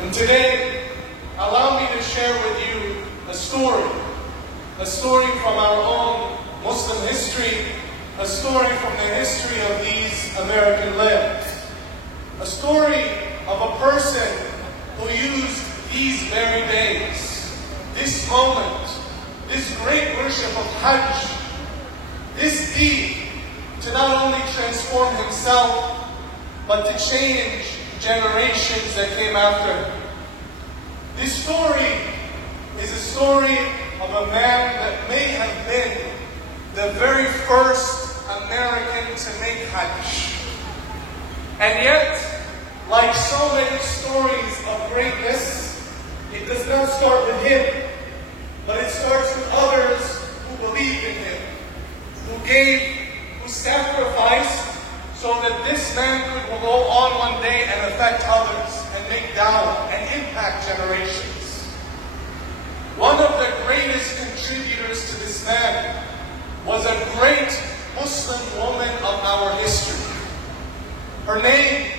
And today, allow me to share with you a story from our own Muslim history, a story from the history of these American lands, a story of a person who used these very days, this moment, this great worship of Hajj, this deed, to not only transform himself, but to change generations that came after him. This story is a story of a man that may have been the very first American to make Hajj. And yet, like so many stories of greatness, it does not start with him, but it starts with others who believed in him, who gave, who sacrificed, so that this man could go on one day and affect others and make dawah and impact generations. One of the greatest contributors to this man was a great Muslim woman of our history. Her name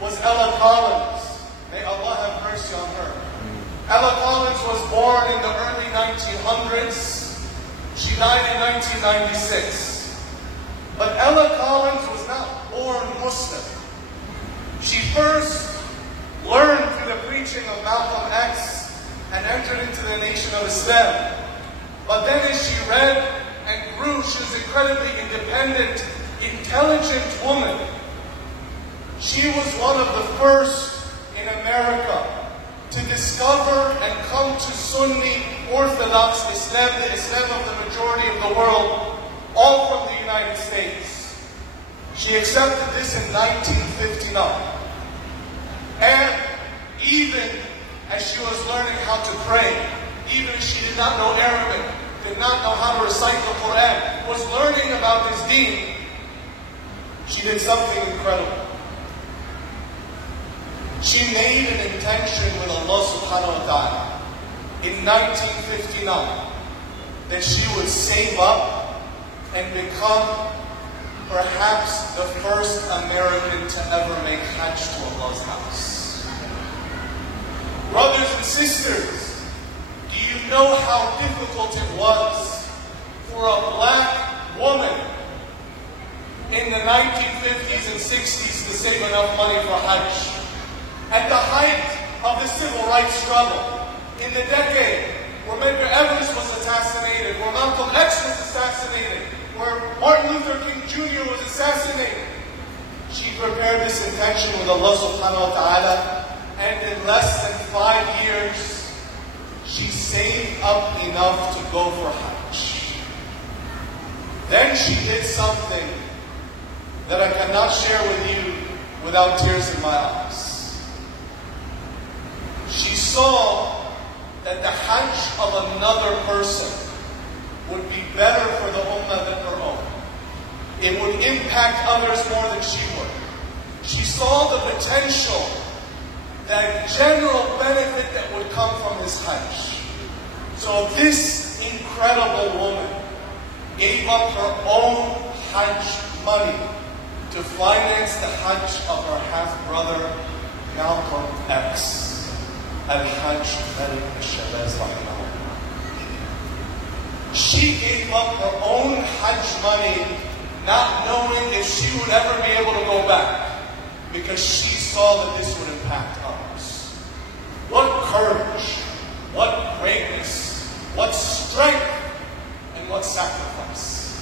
was Ella Collins. May Allah have mercy on her. Ella Collins was born in the early 1900s. She died in 1996. But Ella Collins was not born Muslim. She first learned through the preaching of Malcolm X and entered into the Nation of Islam. But then as she read and grew, she was an incredibly independent, intelligent woman. She was one of the first in America to discover and come to Sunni Orthodox Islam, the Islam of the majority of the world, all from the United States. She accepted this in 1959. And even as she was learning how to pray, even if she did not know Arabic, did not know how to recite the Quran, was learning about this deen, she did something incredible. She made an intention with Allah subhanahu wa ta'ala in 1959 that she would save up and become perhaps the first American to ever make Hajj to Allah's house. Brothers and sisters, do you know how difficult it was for a black woman in the 1950s and 60s to save enough money for Hajj? At the height of the civil rights struggle, in the decade where Medgar Evers was assassinated, where Malcolm X was assassinated, where Martin Luther King Jr. was assassinated, she prepared this intention with Allah subhanahu wa ta'ala, and in less than 5 years, she saved up enough to go for Hajj. Then she did something that I cannot share with you without tears in my eyes. She saw that the Hajj of another person would be better for the Ummah than her own. It would impact others more than she would. She saw the potential, that general benefit that would come from his Hajj. So this incredible woman gave up her own Hajj money to finance the Hajj of her half-brother, Malcolm X. Al-Hajj Malik al-Shabazz rahimahullah. She gave up her own Hajj money, not knowing if she would ever be able to go back, because she saw that this would impact others. What courage, what greatness, what strength, and what sacrifice.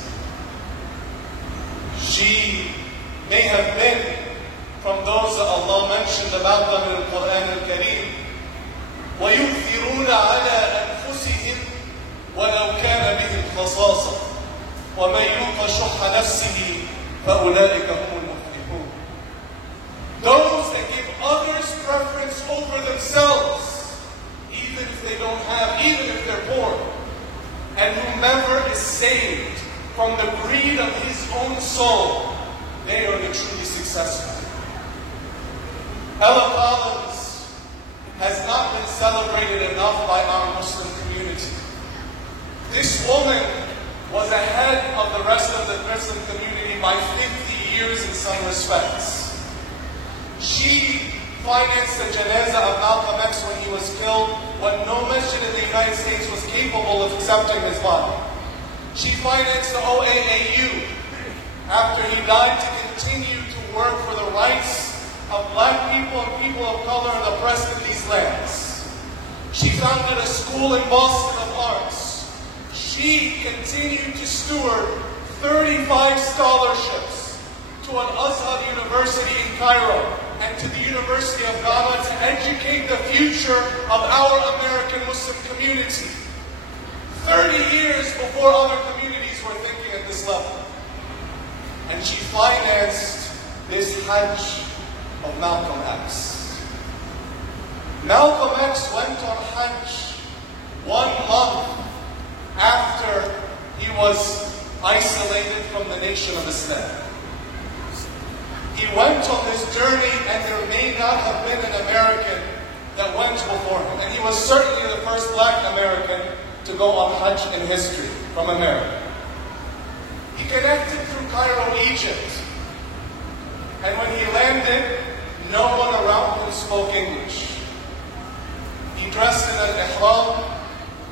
She may have been from those that Allah mentioned about them in the Quran al-Kareem. وَيُؤْثِرُونَ عَلَىٰ أَنفُسِهِمْ وَلَوْ كَانَ بِهِمْ خَصَاصَةٌ وَمَنْ يُوقَ شُحَّ نَفْسِهِ فَأُولَٰئِكَ هُمُ الْمُفْلِحُونَ. Those that give others preference over themselves, even if they don't have, even if they're poor, and whomever is saved from the greed of his own soul, they are the truly successful. Ella Collins has not been celebrated enough by our Muslim community. This woman was ahead of the rest of the Muslim community by 50 years in some respects. She financed the janazah of Malcolm X when he was killed, when no masjid in the United States was capable of accepting his body. She financed the OAAU after he died to continue to work for the rights of black people and people of color and oppressed in these lands. She founded a school in Boston of arts. She continued to steward 35 scholarships to Al Azhar University in Cairo and to the University of Ghana to educate the future of our American Muslim community. 30 years before other communities were thinking at this level. And she financed this Hajj of Malcolm X. Malcolm X went on Hajj 1 month after he was isolated from the nation of Islam. He went on this journey, and there may not have been an American that went before him. And he was certainly the first black American to go on Hajj in history from America. He connected through Cairo, Egypt. And when he landed, no one around him spoke English. He dressed in an ihram,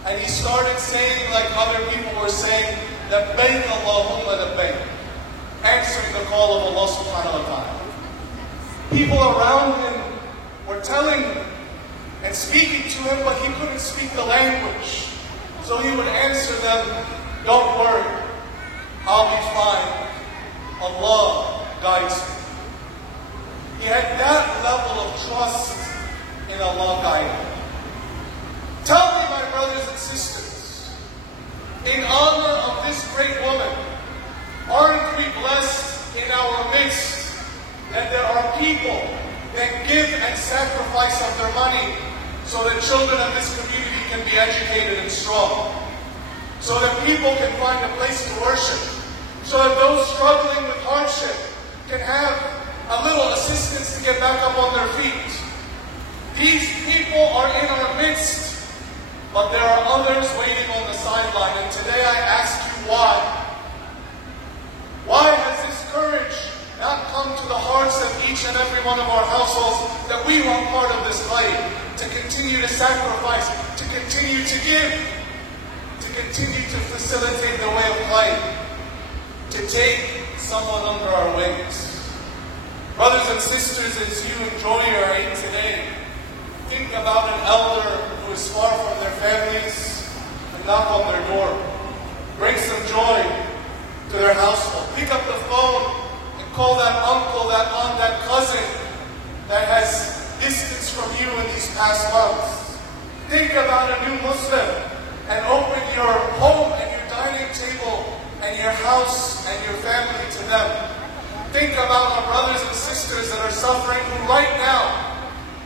and he started saying, like other people were saying, Labbaik Allahumma labbaik, answering the call of Allah subhanahu wa ta'ala. People around him were telling him and speaking to him, but he couldn't speak the language. So he would answer them, don't worry, I'll be fine. Allah guides me. He had that level of trust in Allah guiding him. Tell me, my brothers and sisters, in honor of this great woman, aren't we blessed in our midst that there are people that give and sacrifice of their money so that children of this community can be educated and strong, so that people can find a place to worship, so that those struggling with hardship can have a little assistance to get back up on their feet. These people are in our midst, but there are others waiting on the sideline. And today I ask you why. Why has this courage not come to the hearts of each and every one of our households that we want part of this fight, to continue to sacrifice, to continue to give, to continue to facilitate the way of life, to take someone under our wings? Brothers and sisters, as you enjoy your Eid today, think about an elder who is far from their families and knock on their door. Bring some joy to their household. Pick up the phone and call that uncle, that aunt, that cousin that has distance from you in these past months. Think about a new Muslim and open your home and your dining table and your house and your family to them. Think about our brothers and sisters that are suffering, who right now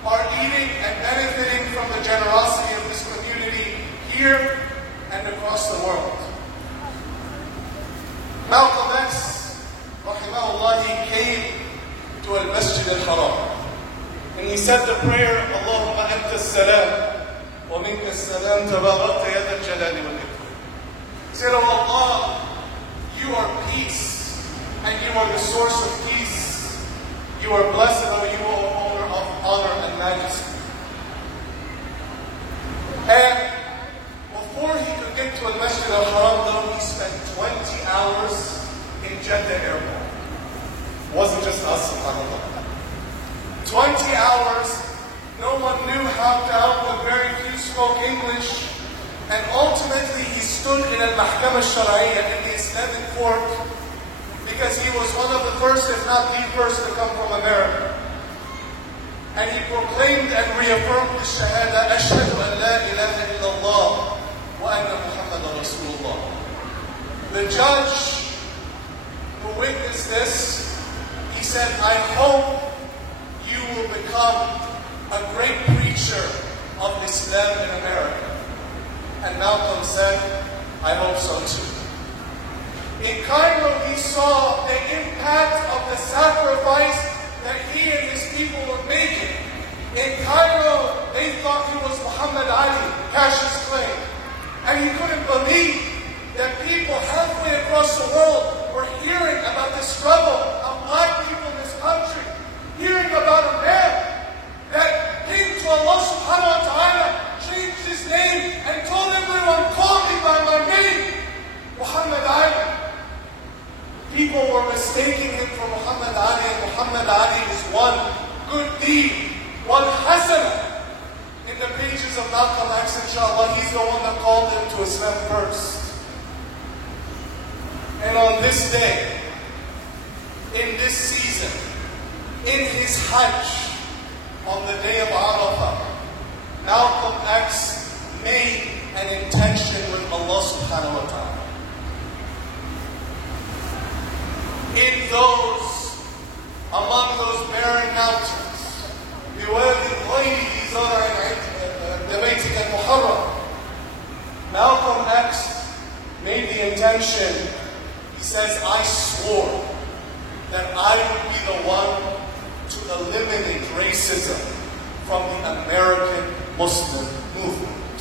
are eating and benefiting from the generosity of this community here and across the world. Malcolm X, rahimahullah, he came to Al-Masjid Al-Haram. And he said the prayer, Allahumma anta as-salam, wa minka as-salam, tabarakta ya dhal jalali wal ikram. He said, oh Allah, you are peace, and you are the source of peace. You are blessed, O you, O owner of honor and majesty. And before he could get to Al-Masjid Al-Haram, though, he spent 20 hours in Jeddah Airport. It wasn't just us, subhanAllah. 20 hours, no one knew how to help him, very few spoke English, and ultimately he stood in Al-Mahkama Al-Shar'iyya, in the Islamic court, because he was one of the first, if not the first, to come from America. And he proclaimed and reaffirmed the Shahada, Ashhadu an la ilaha illallah wa anna Muhammadan Rasulullah. The judge who witnessed this, he said, I hope you will become a great preacher of Islam in America. And Malcolm said, I hope so too. In Cairo, he saw the impact of the sacrifice that he and his people were making. In Cairo, they thought he was Muhammad Ali, Cassius Clay. And he couldn't believe that people halfway across the world were hearing about the struggle of black people in this country, hearing about a man people were mistaking him for Muhammad Ali, and Muhammad Ali is one good deed, one hasana. In the pages of Malcolm X, inshallah, he's the one that called him to Islam first. And on this day, in this season, in his Hajj, on the day of Arafah, Malcolm X made an intention with Allah subhanahu wa ta'ala. In those, among those barren mountains, Malcolm X made the intention. He says, I swore that I would be the one to eliminate racism from the American Muslim movement.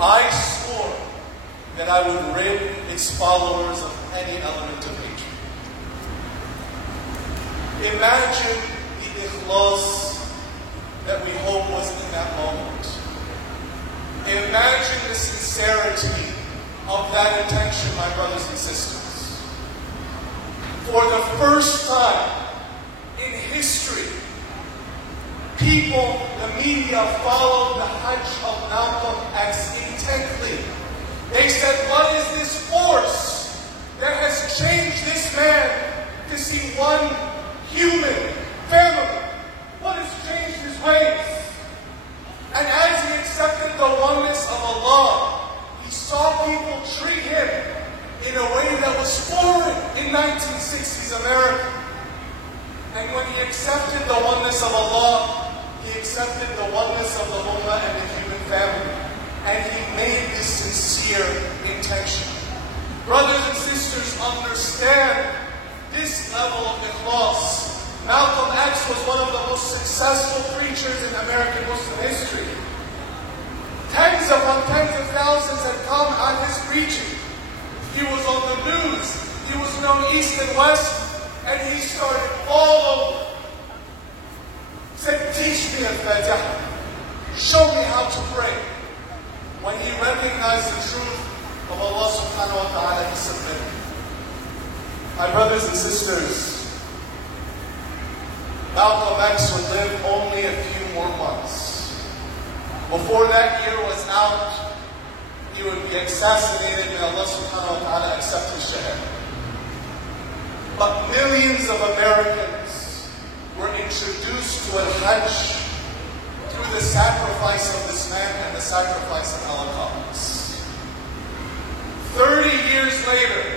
I swore that I would rid its followers of any element of hatred. Imagine the ikhlas that we hope was in that moment. Imagine the sincerity of that intention, my brothers and sisters. For the first time in history, people, the media, followed the Hajj of Malcolm X intently. They said, what is this force that has changed this man to see one human family? What has changed his ways? And as he accepted the oneness of Allah, he saw people treat him in a way that was foreign in 1960s America. And when he accepted the oneness of Allah, he accepted the oneness of the Ummah and the human family. And he made this sincere intention. Brothers and sisters, understand this level of ikhlas. Malcolm X was one of the most successful preachers in American Muslim history. Tens upon tens of thousands had come on his preaching. He was on the news. He was known east and west. And he started all over. Said, teach me al-Fatiha. Show me how to pray. When he recognized the truth of Allah subhanahu wa ta'ala, he submitted. My brothers and sisters, Malcolm X would live only a few more months. Before that year was out, he would be assassinated and Allah subhanahu wa ta'ala accept his shahada. But millions of Americans were introduced to al-Hajj through the sacrifice of this man and the sacrifice of Holocaust. 30 years later,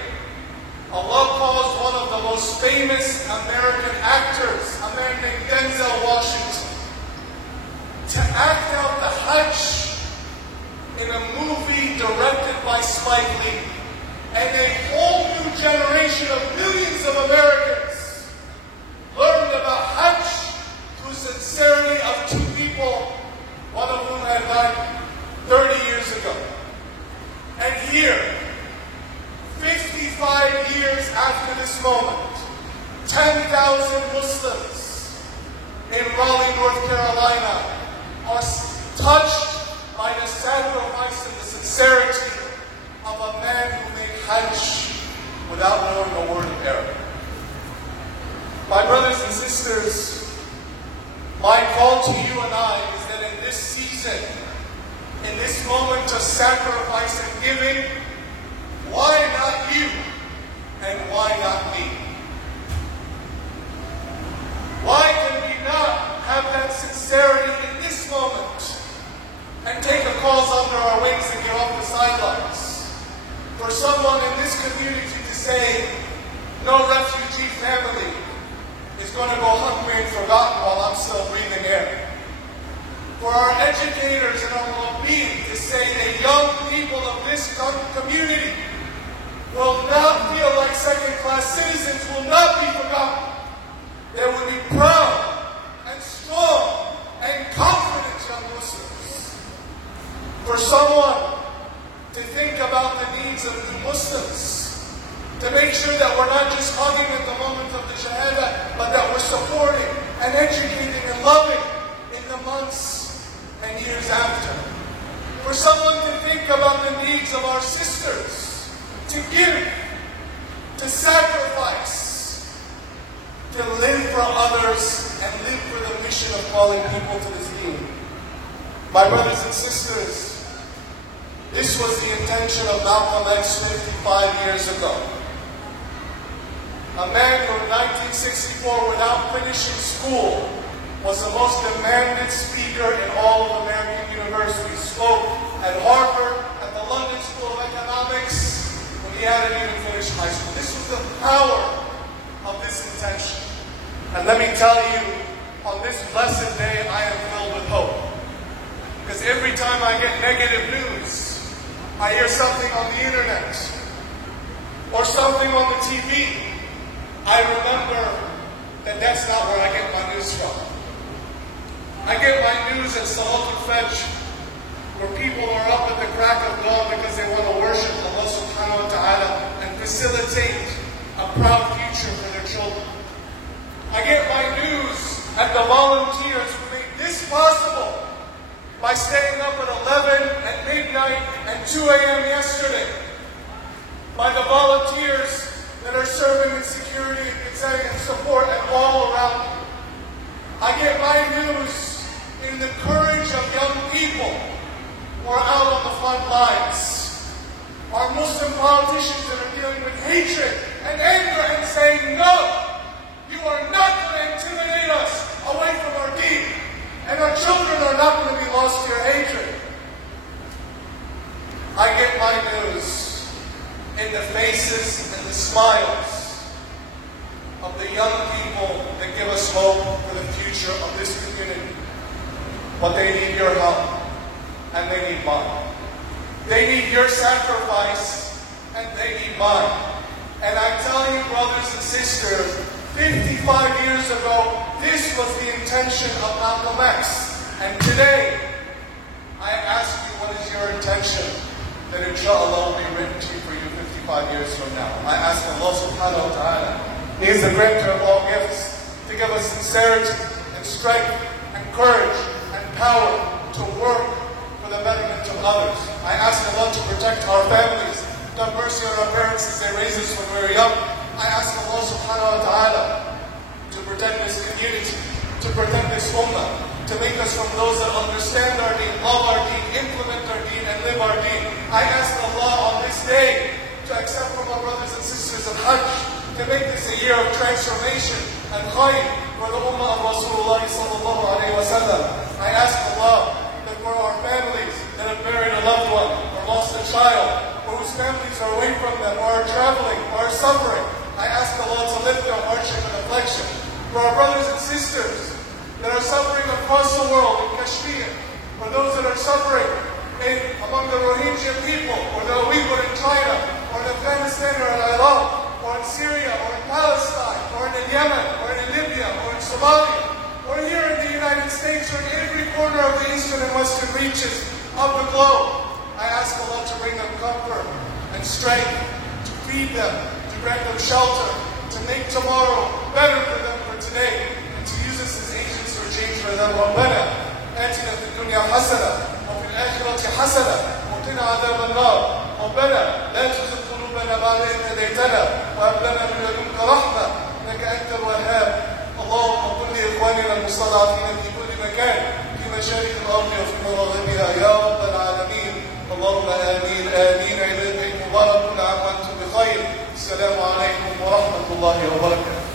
Allah caused one of the most famous American actors, a man named Denzel Washington, to act out the Hajj in a movie directed by Spike Lee. And a whole new generation of millions of Americans learned about Hajj through sincerity of two people, one of whom had died 30 years ago. And here, 55 years after this moment, 10,000 Muslims in Raleigh, North Carolina are touched by the sacrifice and the sincerity of a man who made Hajj without knowing a word of Arabic. My brothers and sisters, my call to you and I is that in this season, in this moment of sacrifice and giving, why not you and why not me? Why can we not have that sincerity in this moment and take a cause under our wings and get off the sidelines? For someone in this community to say, no refugee family is going to go hungry and forgotten while I'm still breathing air. For our educators and our well-being to say that young people of this community will not feel like second-class citizens, will not be forgotten. They will be proud and strong and confident young Muslims. For someone to think about the needs of new Muslims, to make sure that we're not just hugging at the moment of the Shahada, but that we're supporting and educating and loving in the months and years after. For someone to think about the needs of our sisters, to give, to sacrifice, to live for others and live for the mission of calling people to this deen. My brothers and sisters, this was the intention of Malcolm X 55 years ago. A man who in 1964, without finishing school, was the most demanded speaker in all of American universities. Spoke at Harvard, at the London School of Economics, when he hadn't even finished high school. This was the power of this intention. And let me tell you, on this blessed day, I am filled with hope. Because every time I get negative news, I hear something on the internet, or something on the TV, I remember that that's not where I get my news from. I get my news at Salatul Fajr, where people are up at the crack of dawn because they want to worship Allah subhanahu wa ta'ala and facilitate a proud future for their children. I get my news at the volunteers who made this possible by staying up at 11, at midnight, and 2 a.m. yesterday. By the volunteers that are serving in security and support and all around me. I get my news in the courage of young people who are out on the front lines. Our Muslim politicians that are dealing with hatred and anger and saying, no, you are not going to intimidate us away from our deen. And our children are not going to be lost to your hatred. I get my news in the faces and the smiles of the young people that give us hope for the future of this community. But they need your help, and they need mine. They need your sacrifice, and they need mine. And I tell you, brothers and sisters, 55 years ago, this was the intention of Malcolm X. And today, I ask you, what is your intention? That inshallah will be written to you for you 55 years from now. I ask Allah subhanahu wa ta'ala, He is the grantor of all gifts, to give us sincerity and strength and courage and power to work for the betterment of others. I ask Allah to protect our families, to have mercy on our parents as they raise us when we were young. I ask Allah subhanahu wa ta'ala to protect this community, to protect this ummah, to make us from those that understand our deen, love our deen, implement our deen, and live our deen. I ask Allah on this day to accept from our brothers and sisters of Hajj, to make this a year of transformation and khayr for the ummah of Rasulullah sallallahu alayhi wa sallam. I ask Allah that for our families that have buried a loved one, or lost a child, or whose families are away from them, or are traveling, or are suffering, I ask Allah to lift their hardship and affliction. For our brothers and sisters that are suffering across the world in Kashmir, for those that are suffering among the Rohingya people, or the Uyghur in China, or in Afghanistan, or in Iraq, or in Syria, or in Palestine, or in Yemen, or in Libya, or in Somalia, or here in the United States, or in every corner of the eastern and western reaches of the globe. I ask Allah to bring them comfort and strength, to feed them, to grant them shelter, to make tomorrow better for them for today, and to use us as agents for change for them. ربنا آتنا في الدنيا حسنة وفي الآخرة حسنة وقنا عذاب النار. ربنا لا تزغ قلوبنا بعد إذ هديتنا وهب لنا من لدنك رحمة إنك أنت الوهاب. اللهم قل لإخواننا المستضعفين في كل مكان في مشارق الأرض وفي مغاربها يا رب العالمين. اللهم آمين آمين. عباد المبارك كل عام وأنتم بخير. السلام عليكم ورحمة الله وبركاته.